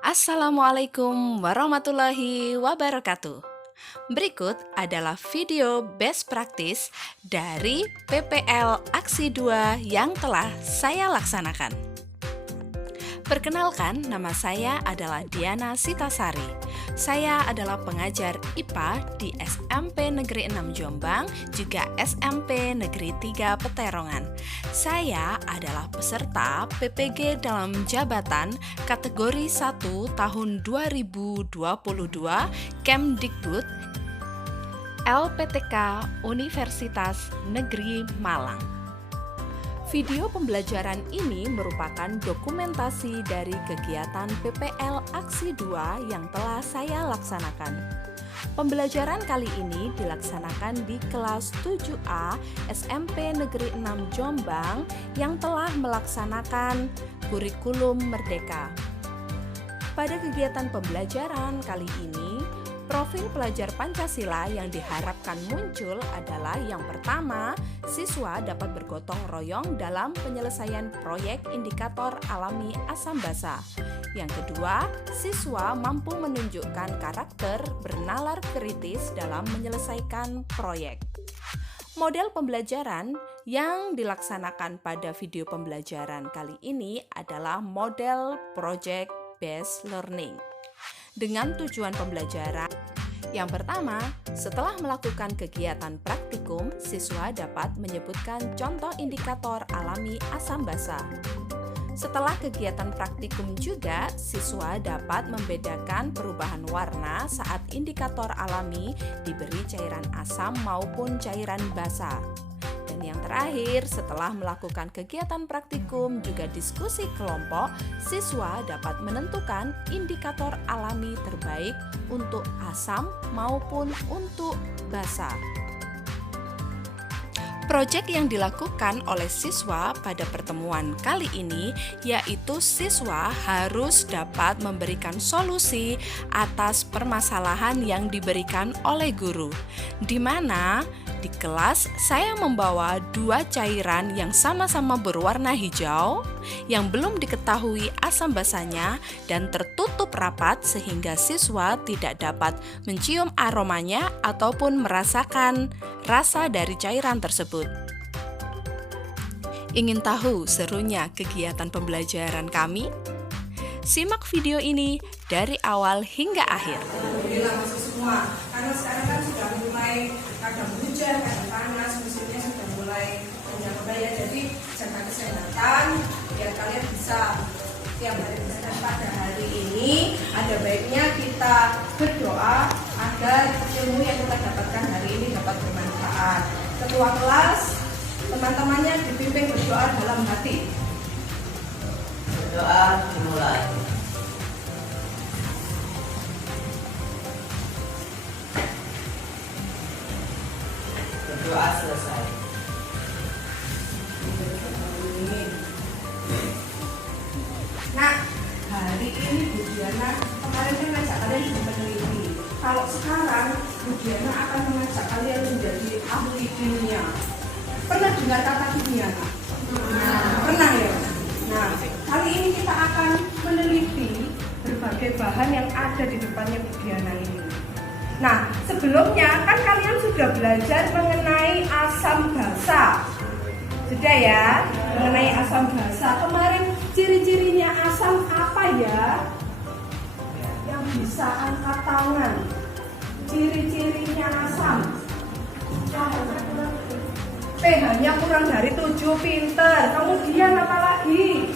Assalamualaikum warahmatullahi wabarakatuh. Berikut adalah video best practice dari PPL Aksi 2 yang telah saya laksanakan. Perkenalkan, nama saya adalah Diana Sitasari. Saya adalah pengajar IPA di SMP Negeri 6 Jombang, juga SMP Negeri 3 Peterongan. Saya adalah peserta PPG dalam jabatan kategori 1 tahun 2022 Kemdikbud LPTK Universitas Negeri Malang. Video pembelajaran ini merupakan dokumentasi dari kegiatan PPL Aksi 2 yang telah saya laksanakan. Pembelajaran kali ini dilaksanakan di kelas 7A SMP Negeri 6 Jombang yang telah melaksanakan kurikulum Merdeka. Pada kegiatan pembelajaran kali ini, profil pelajar Pancasila yang diharapkan muncul adalah yang pertama, siswa dapat bergotong royong dalam penyelesaian proyek indikator alami asam basa. Yang kedua, siswa mampu menunjukkan karakter bernalar kritis dalam menyelesaikan proyek. Model pembelajaran yang dilaksanakan pada video pembelajaran kali ini adalah model project based learning. Dengan tujuan pembelajaran yang pertama, setelah melakukan kegiatan praktikum, siswa dapat menyebutkan contoh indikator alami asam basa. Setelah kegiatan praktikum juga, siswa dapat membedakan perubahan warna saat indikator alami diberi cairan asam maupun cairan basa. Dan yang terakhir, setelah melakukan kegiatan praktikum juga diskusi kelompok, siswa dapat menentukan indikator alami terbaik untuk asam maupun untuk basa. Proyek yang dilakukan oleh siswa pada pertemuan kali ini yaitu siswa harus dapat memberikan solusi atas permasalahan yang diberikan oleh guru, di mana di kelas saya membawa dua cairan yang sama-sama berwarna hijau yang belum diketahui asam basanya dan tertutup rapat sehingga siswa tidak dapat mencium aromanya ataupun merasakan rasa dari cairan tersebut. Ingin tahu serunya kegiatan pembelajaran kami? Simak video ini dari awal hingga akhir. Alhamdulillah masuk semua, karena sekarang kan sudah mulai kadang hujan, kadang panas, musimnya sudah mulai mencapai ya. Jadi jaga kesehatan biar kalian bisa tiap hari kesehatan. Pada hari ini ada baiknya kita berdoa agar ilmu yang kita dapatkan hari ini dapat bermanfaat. Ketua kelas, teman-temannya dipimpin berdoa dalam hati. Doa dimulai. Berdoa selesai. Nah, hari ini Bu Diana kemarin kan ngajak kalian jadi peneliti. Kalau sekarang Bu Diana akan mengajak kalian menjadi ahli kimia. Pernah dengar kata kimia? Pernah ya? Nah, kali ini kita akan meneliti berbagai bahan yang ada di depannya Bu Diana ini. Nah, sebelumnya kan kalian sudah belajar mengenai asam basa. Sudah ya? Mengenai asam basa. Kemarin ciri-cirinya asam apa ya? Yang bisa angkat tangan. Ciri-cirinya asam. pH-nya kurang dari 7, pinter. Kemudian apa lagi?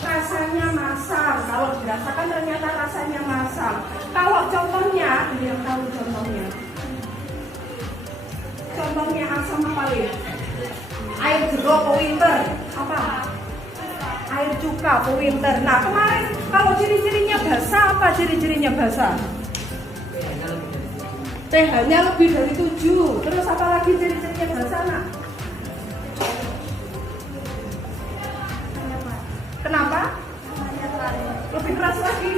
Rasanya masam. Kalau dirasakan ternyata rasanya masam. Kalau contohnya, yang tahu contohnya. Contohnya asam apa ya? Air jeruk powinter. Apa? Air cuka powinter. Nah, kemarin kalau ciri-cirinya basa, apa ciri-cirinya basa? pH-nya lebih dari 7. Terus apa lagi ciri-cirinya basa, nak? Kenapa? Lebih keras lagi,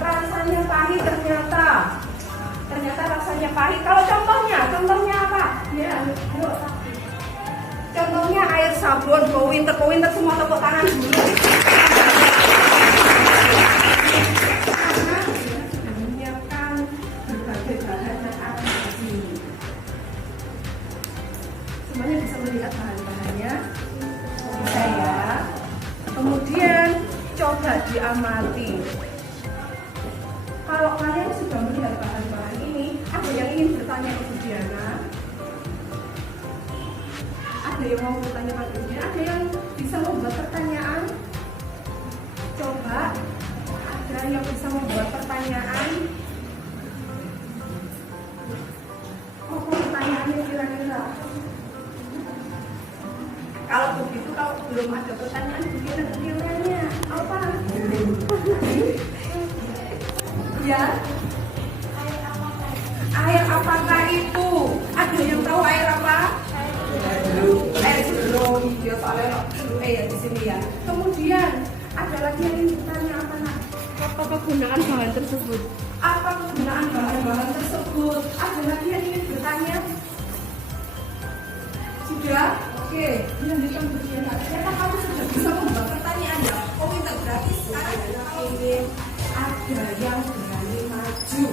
rasanya pahit ternyata. Ternyata rasanya pahit. Kalau contohnya apa? Ya, contohnya air sabun, powinter semua tepuk tangan dulu. diamati. Kalau kalian sudah melihat bahan-bahan ini, ada yang ingin bertanya ke Bu Diana? Ada yang mau bertanya ke Bu Diana? Ada yang bisa membuat pertanyaan? Coba, ada yang bisa membuat pertanyaan? Apa pertanyaannya kira-kira? Kalau begitu, kalau belum ada pertanyaan, Bu Diana kiranya apa? Ya? Air apakah itu? Ada yang tahu air apa? Air jeruk. Ya soalnya ya di sini ya. Kemudian ada lagi yang ingin bertanya apa nak? Apa kegunaan bahan tersebut? Apa kegunaan bahan-bahan tersebut? Ada lagi yang ingin bertanya? Sudah? Oke. Lanjutkan bertanya. Siapa kamu sudah bisa membuat pertanyaan ya? Oh minta gratis sekarang ini. Ada yang berani maju.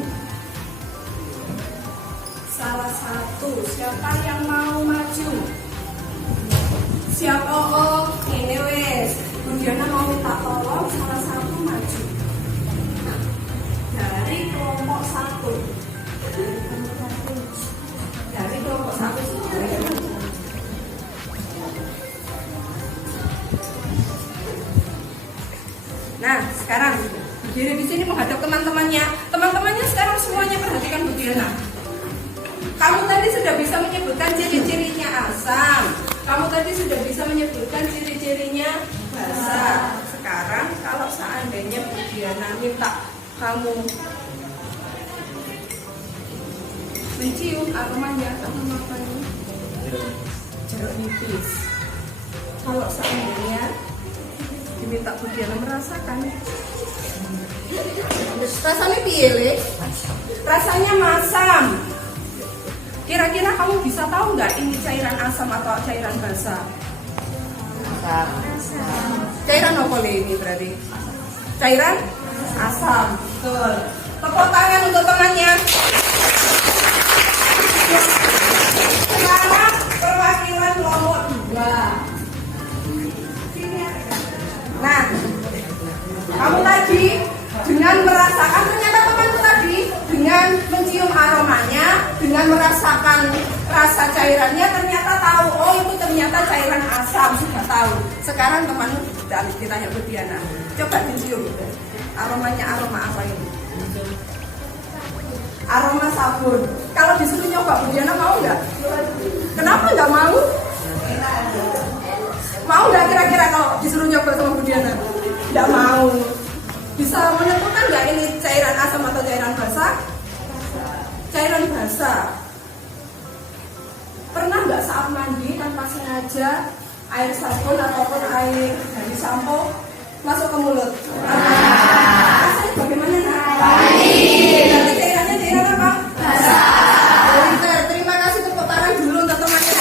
Salah satu, siapa yang mau maju? Siapa? Oh, ini wes. Bu Diana mau minta tolong salah satu maju. Dari kelompok satu. Dari kelompok satu. Nah, sekarang berdiri di sini menghadap teman-temannya. Teman-temannya sekarang semuanya perhatikan Bu Diana. Kamu tadi sudah bisa menyebutkan ciri-cirinya asam. Kamu tadi sudah bisa menyebutkan ciri-cirinya basa. Sekarang kalau seandainya Bu Diana minta kamu mencium aromanya, kamu ngapain? Jeruk nipis. Kalau seandainya diminta Bu Diana merasakan, rasanya piye? Rasanya masam. Kira-kira kamu bisa tahu nggak ini cairan asam atau cairan basa? Cairan apa ini berarti? Cairan asam. Betul. Tepuk tangan untuk temannya. Sekarang perwakilan kelompok 2. Nah, kamu tadi dengan merasakan, ternyata temanku tadi dengan mencium aromanya, dengan merasakan rasa cairannya, ternyata tahu, oh itu ternyata cairan asam, sudah tahu. Sekarang temanmu ditanya Bu Diana, coba dicium aromanya, aroma apa ini? Aroma sabun. Kalau disuruh nyoba Bu Diana mau nggak? Kenapa nggak mau? Mau nggak kira-kira kalau disuruh nyoba sama Bu Diana? Nggak mau. Bisa menentukan nggak ini cairan asam atau cairan basa? Cairan basa. Pernah nggak saat mandi tanpa sengaja air sabun ataupun air dari sampo masuk ke mulut? Rasanya bagaimana? Berarti cairannya cairan apa? Basa. Terima kasih, tepuk tangan dulu untuk temannya.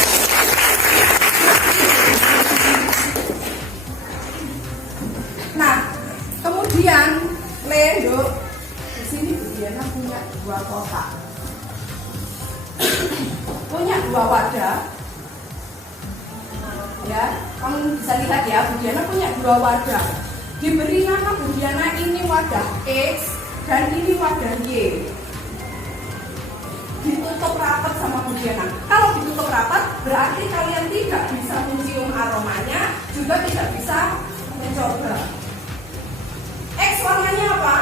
Nah, kemudian Lendo di sini Bu Diana punya 2 kotak, punya 2 wadah. Ya, kamu bisa lihat ya, Bu Diana punya 2 wadah. Diberi nama Bu Diana ini wadah X dan ini wadah Y. Ditutup rapat sama Bu Diana. Kalau ditutup rapat, berarti kalian tidak bisa mencium aromanya, juga tidak bisa mencoba. X warnanya apa?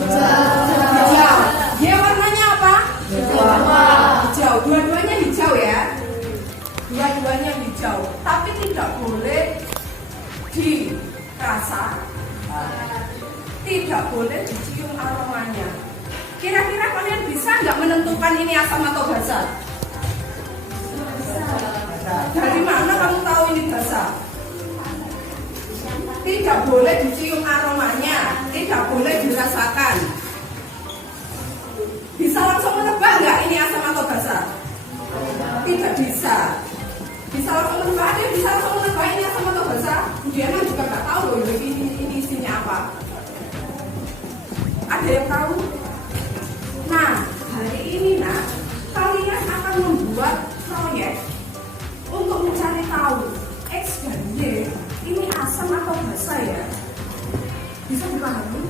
Hijau. Y warnanya apa? Hijau. Dua-duanya hijau ya. Dua-duanya hijau. Tapi tidak boleh dirasa, tidak boleh dicium aromanya. Kira-kira kalian bisa nggak menentukan ini asam atau basa? Dari mana kamu tahu ini basa? Tidak boleh dicium aromanya, tidak boleh dirasakan. Bisa langsung menebak nggak ini asam atau basa? Tidak bisa. Bisa langsung menebak, ada yang bisa langsung menebak ini asam atau basa? Diana juga nggak tahu loh ini isinya apa. Ada yang tahu? Nah, hari ini nak, kalian akan membuat proyek untuk mencari tahu X dan Y ini asam atau basa ya. Bisa dipahami?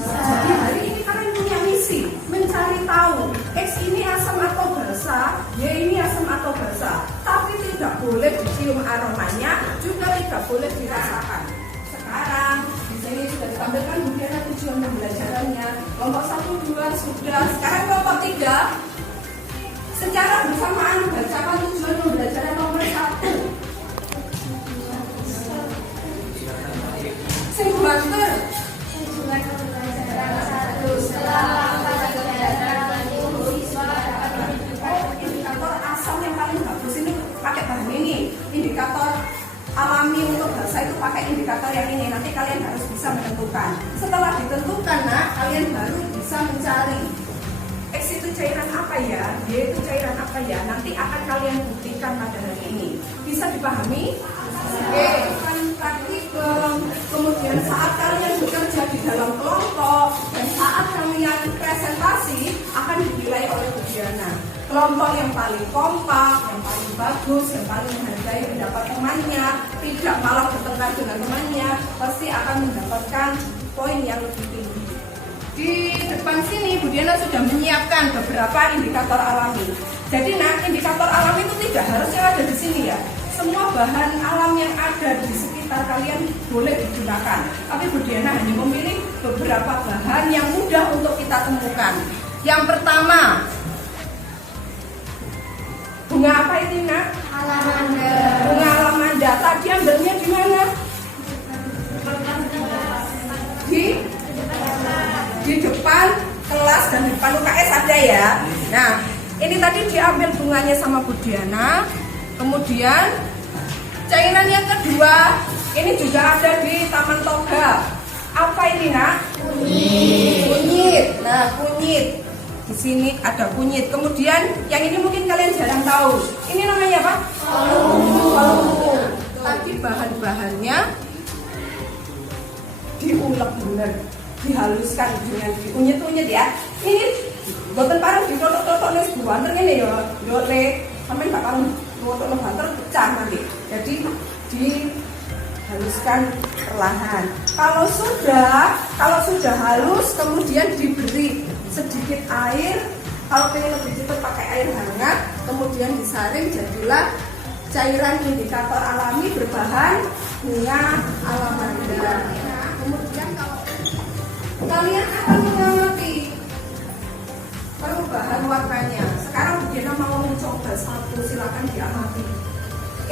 Jadi hari ini kalian punya misi mencari tahu X ini asam atau basa, Y ini asam atau basa. Tapi tidak boleh dicium aromanya, juga tidak boleh dirasakan. Sekarang di sini sudah ditampilkan bagaimana tujuan pembelajarannya. Kelompok 1, 2 sudah. Sekarang kelompok 3 secara bersamaan bacakan tujuan pembelajaran nomor 1. Sebentar. Indikator asam yang paling bagus ini pakai bahan ini. Indikator alami untuk bahasa itu pakai indikator yang ini. Nanti kalian harus bisa menentukan. Setelah ditentukan, kalian baru bisa mencari X itu cairan apa ya, Y itu cairan apa ya. Nanti akan kalian buktikan pada hari ini. Bisa dipahami? Oke, kan praktikum. Kemudian saat kalian bekerja di dalam kelompok dan saat kalian presentasi akan dinilai oleh Bu Diana. Kelompok yang paling kompak, yang paling bagus, yang paling menghargai pendapat temannya, tidak malah bertengkar dengan temannya, pasti akan mendapatkan poin yang lebih tinggi. Di depan sini Bu Diana sudah menyiapkan beberapa indikator alami. Jadi indikator alami itu tidak harus yang ada di sini ya. Semua bahan alam yang ada di sekitar kalian boleh digunakan. Tapi Bu Diana hanya memilih beberapa bahan yang mudah untuk kita temukan. Yang pertama, bunga apa ini nak? Alamanda. Bunga alamanda. Tadi ambilnya di mana? Di depan kelas dan di depan UKS ada ya. Nah, ini tadi diambil bunganya sama Bu Diana. Kemudian cairan yang kedua ini juga ada di Taman Toga. Apa ini nak? Kunyit. Kunyit. Nah, kunyit. Di sini ada kunyit. Kemudian yang ini mungkin kalian jarang tahu. Ini namanya apa? Kalungku. Tadi bahan-bahannya diulek bener, dihaluskan dengan dikunyit-kunyit ya. Ini boten parang ditotok-totok nih buanter ini ya. Yo le, sampai gak parang totok buanter pecah nanti. Jadi dihaluskan perlahan. Kalau sudah halus kemudian diberi sedikit air. Kalau pengen lebih cepat pakai air hangat, kemudian disaring jadilah cairan indikator alami berbahan bunga alamanda. Kemudian kalau kalian akan mengamati perubahan warnanya. Sekarang Bu Diana mau mencoba satu, silakan diamati.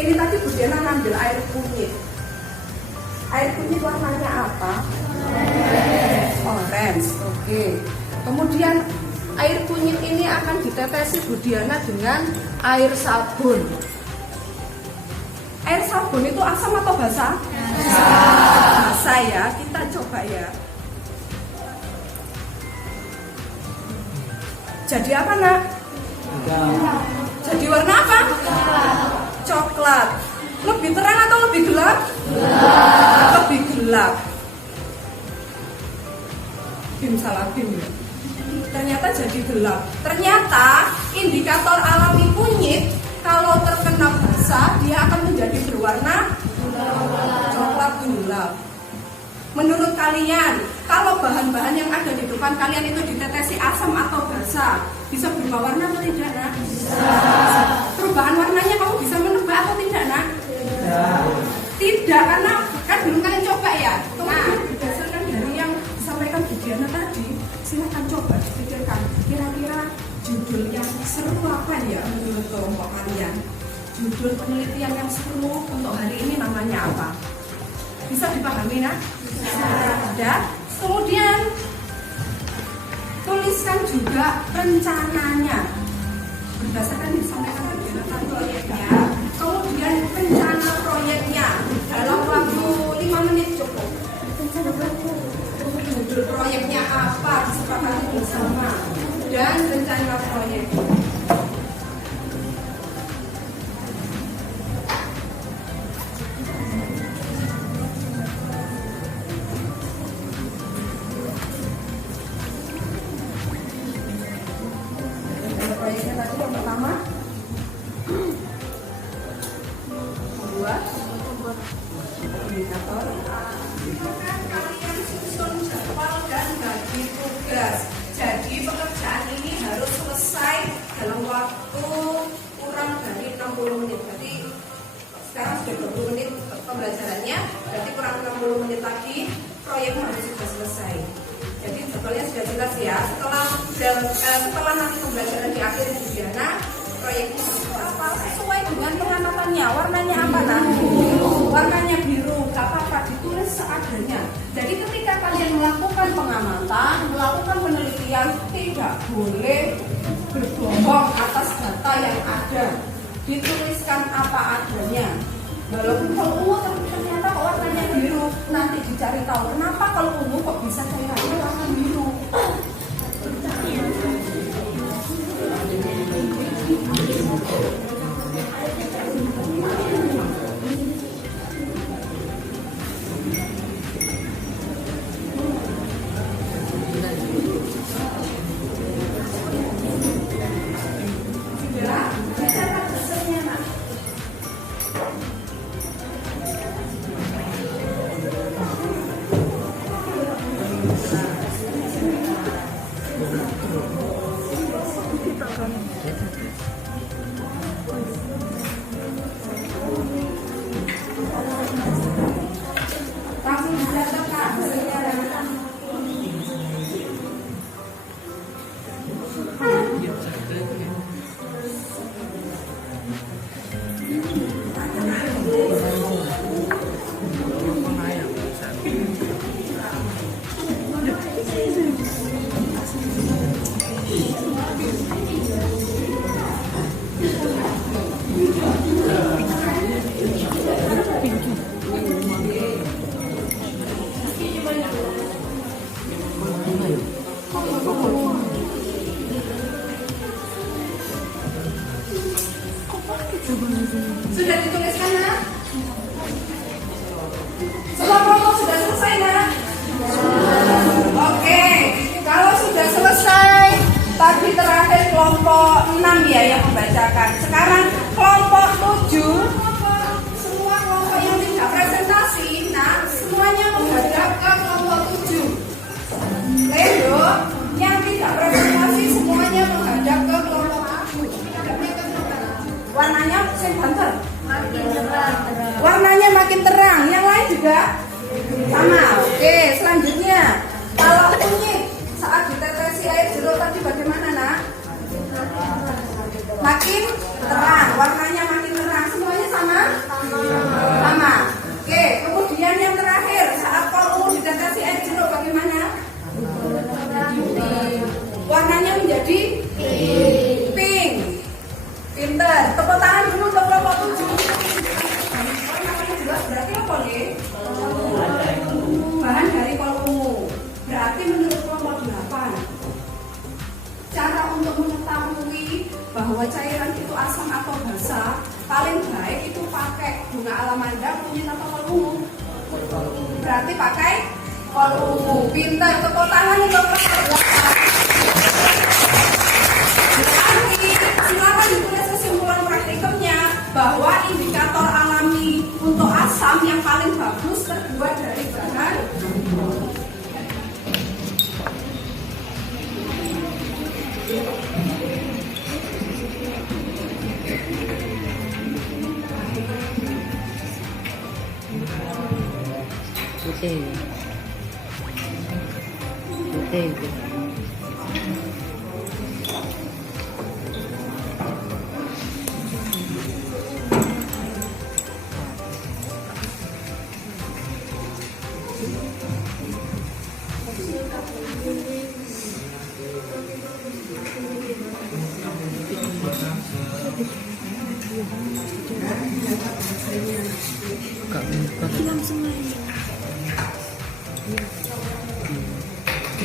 Ini tadi Bu Diana ngambil air kunyit. Air kunyit warnanya apa? Orange. Oke. Kemudian air kunyit ini akan ditetesi Bu Diana dengan air sabun. Air sabun itu asam atau basa? Basa ya. Kita coba ya. Jadi apa nak? Jadi warna apa? Coklat. Lebih terang atau lebih gelap? Lebih gelap. Bim salah bim ya. Ternyata jadi gelap. Ternyata indikator alami kunyit kalau terkena basa dia akan menjadi berwarna coklat gelap. Menurut kalian, kalau bahan-bahan yang ada di depan kalian itu ditetesi asam atau basa, bisa berubah warna atau tidak nak? Bisa. Perubahan warnanya kamu bisa menebak atau tidak nak? Tidak, karena kan belum kalian coba ya. Nah, berdasarkan dari yang disampaikan Bu Diana tadi, silakan coba dipikirkan kira-kira judul yang seru apa ya menurut kelompok kalian. Judul penelitian yang seru untuk hari ini namanya apa? Bisa dipahami nak? Ada. Kemudian tuliskan juga rencananya berdasarkan yang disampaikan tentang proyeknya. Kemudian rencana proyeknya dalam waktu 5 menit cukup. Judul proyeknya apa disepakati bersama dan rencana proyek. Proyeknya tadi yang pertama membuat indikator. Kalian susun menit lagi proyekmu harus sudah selesai. Jadi jadwalnya sudah jelas ya. Setelah nanti pembelajaran di akhir Bu Diana, proyeknya apa sesuai dengan pengamatannya. Warnanya apa nah? Warnanya biru. Gak apa-apa, ditulis seadanya. Jadi ketika kalian melakukan pengamatan, melakukan penelitian, tidak boleh berbohong atas data yang ada. Dituliskan apa adanya. Walaupun kalau ungu ternyata kok warnanya biru, nanti dicari tahu kenapa kalau ungu kok bisa cairannya warna biru. Sudah dituliskan nak? Semua kelompok sudah selesai nak? Oke, kalau sudah selesai, tadi terakhir kelompok 6 ya yang membacakan. Sekarang kelompok 7, semua kelompok yang tidak presentasi, nah semuanya menghadap ke kelompok 7. Lendo, yang tidak presentasi semuanya menghadap ke kelompok 7. Warnanya banter. Warnanya makin terang. Yang lain juga sama. Oke, selanjutnya kalau kunyit saat ditetesi air jeruk tadi bagaimana nak? Makin terang. Warnanya makin terang. Semuanya sama? Sama. Oke, kemudian yang terakhir saat kalau ditetesi air jeruk bagaimana? Warnanya menjadi pink. Pinter, tepuk tangan dulu untuk kelompok 7. Warnanya jelas berarti apa nih? Bahan dari kol ungu. Berarti menurut kelompok 8, cara untuk mengetahui bahwa cairan itu asam atau basa paling baik itu pakai bunga alamanda, kunyit atau kol ungu. Berarti pakai kol ungu. Pinter, tepuk tangan untuk kelompok 8. Silakan ditulis kesimpulan praktikumnya bahwa indikator alami untuk asam yang paling bagus terbuat dari bahan putih. Putih.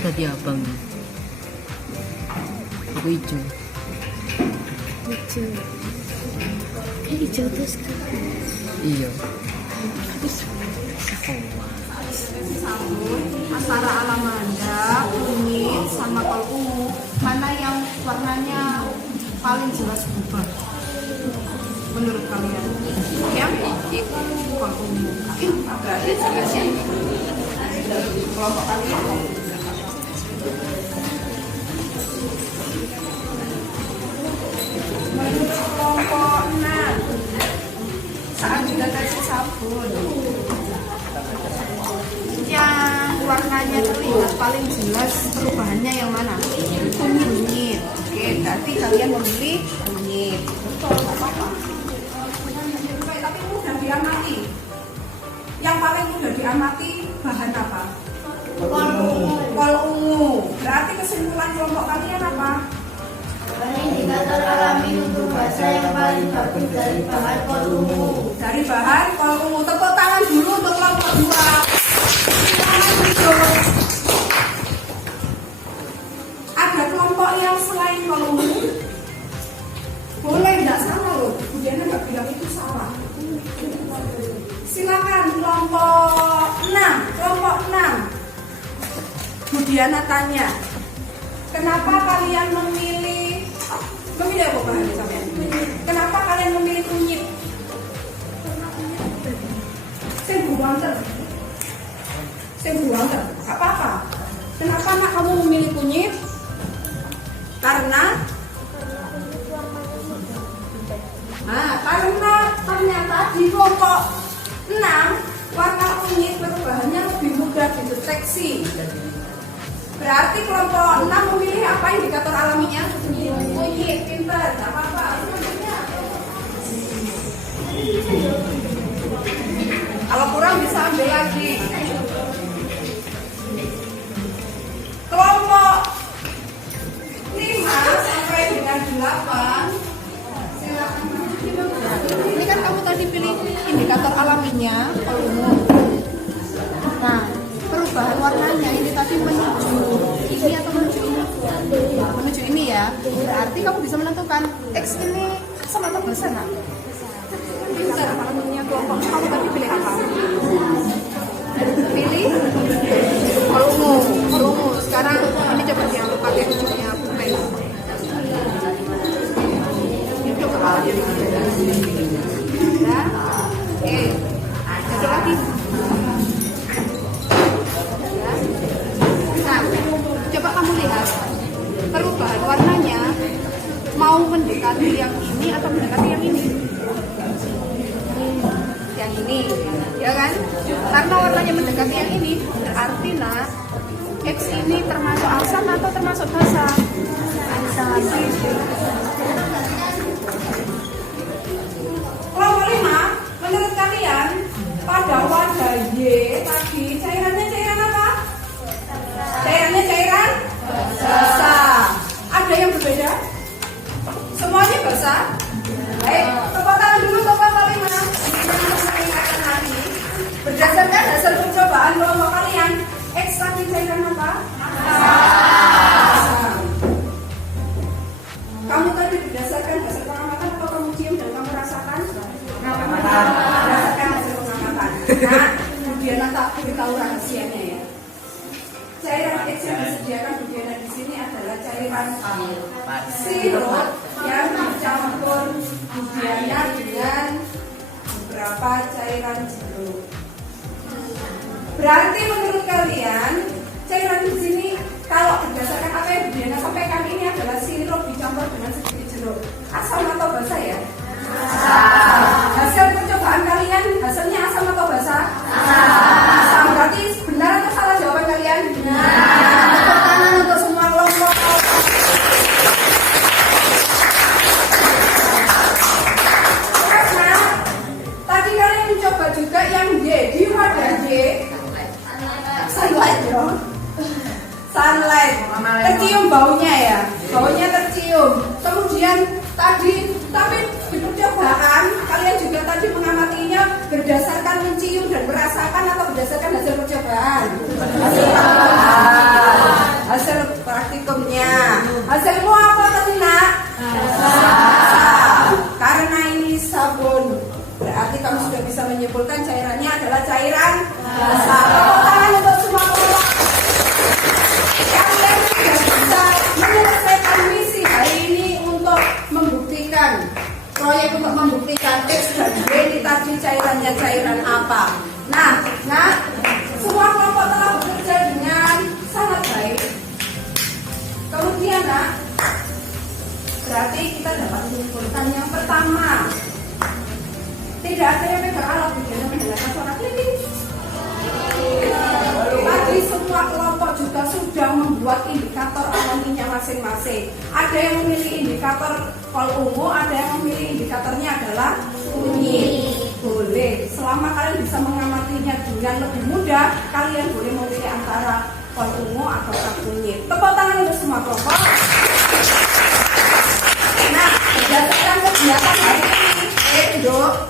Tadi abang aku hijau hijau terus iya sabun antara alamanda, kunyit sama kol ungu, mana yang warnanya paling jelas berubah menurut kalian? Yang kol ungu. Berarti jelasnya kelompok kalian. Menurut kelompok 6 saat juga kasih sabun warnanya terlihat paling jelas perubahannya yang mana? Kunyit. Oke, berarti kalian memilih kunyit. Betul, nggak apa-apa. Tapi mudah diamati. Yang paling mudah diamati bahan apa? Kol ungu. Berarti kesimpulan kelompok kalian apa? Indikator alami untuk bahasa yang paling bagus dari bahan kol ungu. Dari bahan kol ungu. Tepuk tangan dulu untuk kelompok 2. Ada kelompok yang selain kol ungu? Boleh, tidak salah loh. Budiana nggak bilang itu salah. Silakan kelompok 6. Kelompok 6. Budiana tanya, kenapa kalian memilih apa bahannya sampean? Kenapa kalian memilih kunyit? Saya buang ter. Apa-apa. Kenapa nak kamu memilih kunyit? Karena ternyata di kelompok 6 warna kunyit perubahannya lebih mudah dideteksi. Berarti kelompok 6 memilih apa indikator alaminya? Kunyit, pintar, gak apa-apa. Kalau kurang bisa ambil lagi. Kelompok 5 sampai dengan 8. Silakan. Ini kan kamu tadi pilih indikator alaminya kol ungu. Nah, perubahan warnanya ini tadi menuju ini atau menuju ini? Menuju ini ya. Berarti kamu bisa menentukan X ini sama atau basa nggak? Pintar, kalau punya kelompok kamu tadi pilih apa? Pilih kol ungu. Sekarang ini coba yang pakai ujungnya putih. Itu kepalanya ya. Oke. Coba lagi. Nah, coba kamu lihat perubahan warnanya mau mendekati yang ini atau mendekati yang ini? Yang ini, ya kan? Karena warnanya mendekati yang ini, berarti nah X ini termasuk asam atau termasuk basa? Asam. Kelompok 5, menurut kalian pada wadah Y tadi cairannya cairan apa? Cairannya cairan basa. Ada yang berbeda? Semuanya basa? Baik, tepuk tangan dulu untuk kelompok 5. Berdasarkan hasil percobaan kelompok kalian, X tadi cairan apa? Asam. Kamu tadi berdasarkan hasil pengamatan atau kamu cium dan kamu rasakan? Berdasarkan hasil pengamatan. Nah, Budiana tak beritahu rahasianya ya. Cairan X yang disediakan Budiana di sini adalah cairan sirup yang dicampur Budiana dengan beberapa cairan jeruk. Berarti menurut kalian cairan di sini kalau berdasarkan apa yang Budiana sampaikan ini adalah sirup dicampur dengan sedikit jeruk. Asam atau basa ya? Asam. Hasil percobaan kalian hasilnya asam atau basa? Asam. Berarti benar atau salah jawaban kalian? Benar. Tepuk tangan untuk semua kelompok. Karena tadi kalian mencoba juga yang Y di wadah Y. Sunlight dong. Sunlight. Tercium baunya ya. Baunya tercium. Kemudian tadi tapi di percobaan kalian juga tadi mengamatinya berdasarkan mencium dan merasakan atau berdasarkan hasil percobaan? Hasil praktikumnya. Hasilmu apa tadi nak? Karena ini sabun, berarti kamu sudah bisa menyimpulkan cairannya adalah cairan basa. Tepuk tangan untuk semua kelompok. Kalian sudah bisa menyelesaikan misi hari ini untuk membuktikan proyek untuk membuktikan X dan Y ini tadi cairannya cairan apa. Nah, semua kelompok membuat indikator alaminya masing-masing. Ada yang memilih indikator kol ungu, ada yang memilih indikatornya adalah kunyit. Boleh, selama kalian bisa mengamatinya dengan lebih mudah, kalian boleh memilih antara kol ungu atau kunyit. Tepuk tangan untuk semua kelompok. Nah, berdasarkan kegiatan hari ini,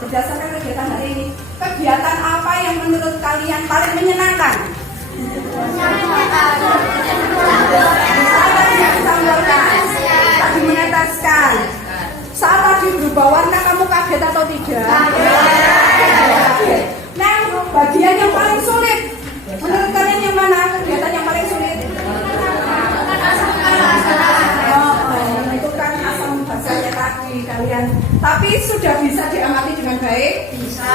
berdasarkan kegiatan hari ini, kegiatan apa yang menurut kalian paling menyenangkan? Tadi menetaskan. Saat tadi berubah warna, kamu kaget atau tidak? Kaget. Nah, bagian yang paling sulit, menurut kalian yang mana? Kegiatan yang paling sulit? Itu kan asam basahnya tadi kalian. Tapi sudah bisa diamati dengan baik? Bisa.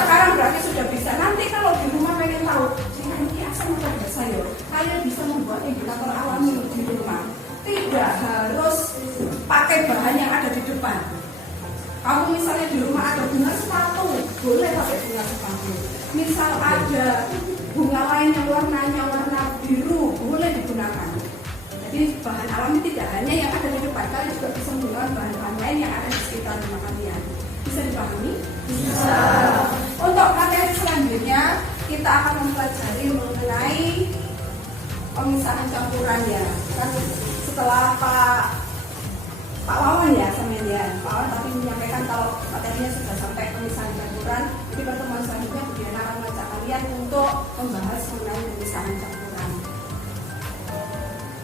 Sekarang berarti sudah bisa. Nanti kalau di rumah pengen tahu, ini asam basah ya. Kalian bisa membuat indikator alami di rumah. Tidak harus pakai bahan yang ada di depan. Kamu misalnya di rumah ada bunga sepatu, boleh pakai bunga sepatu. Misal ada bunga lain yang warnanya warna biru, boleh digunakan. Jadi bahan alami tidak hanya yang ada di depan, kalian juga bisa menggunakan bahan-bahan lain yang ada di sekitar rumah kalian. Bisa dipahami? Bisa. Untuk materi selanjutnya kita akan mempelajari mengenai pemisahan campuran ya. Kan setelah Pak Wawan ya, Pak Wawan tapi menyampaikan kalau materinya sudah sampai pemisahan campuran. Jadi pertemuan selanjutnya Bu Diana akan mengajak kalian untuk membahas mengenai pemisahan campuran.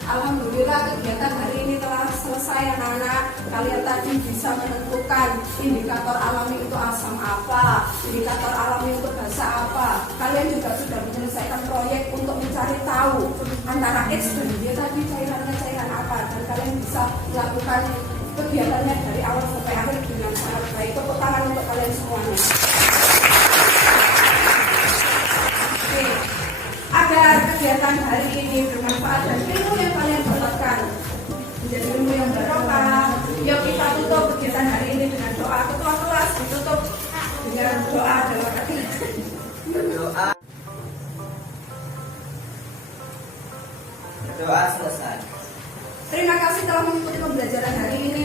Alhamdulillah kegiatan hari ini telah selesai anak-anak. Kalian tadi bisa menentukan indikator alami itu asam apa, indikator alami itu basa apa. Kalian juga sudah menyelesaikan proyek untuk mencari tahu antara X dan Y tadi cairan apa, dan kalian bisa melakukan kegiatannya dari awal sampai akhir dengan sangat baik. Tepuk tangan untuk kalian semuanya. Oke. Agar kegiatan hari ini bermanfaat dan ilmu yang kalian dapatkan menjadi ilmu yang barokah, yuk kita tutup kegiatan hari ini dengan doa. Ketua kelas ditutup dengan doa dalam hati. Doa selesai. Terima kasih telah mengikuti pembelajaran hari ini.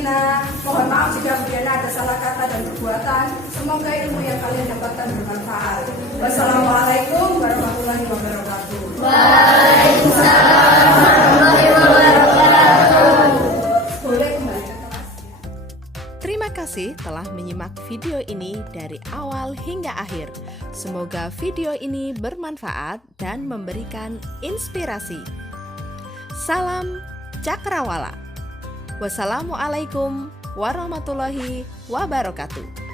Mohon maaf jika ada salah kata dan perbuatan. Semoga ilmu yang kalian dapatkan bermanfaat. Wassalamualaikum warahmatullahi wabarakatuh. Waalaikumsalam warahmatullahi wabarakatuh. Boleh kembali ke kelas. Terima kasih telah menyimak video ini dari awal hingga akhir. Semoga video ini bermanfaat dan memberikan inspirasi. Salam Cakrawala. Wassalamualaikum warahmatullahi wabarakatuh.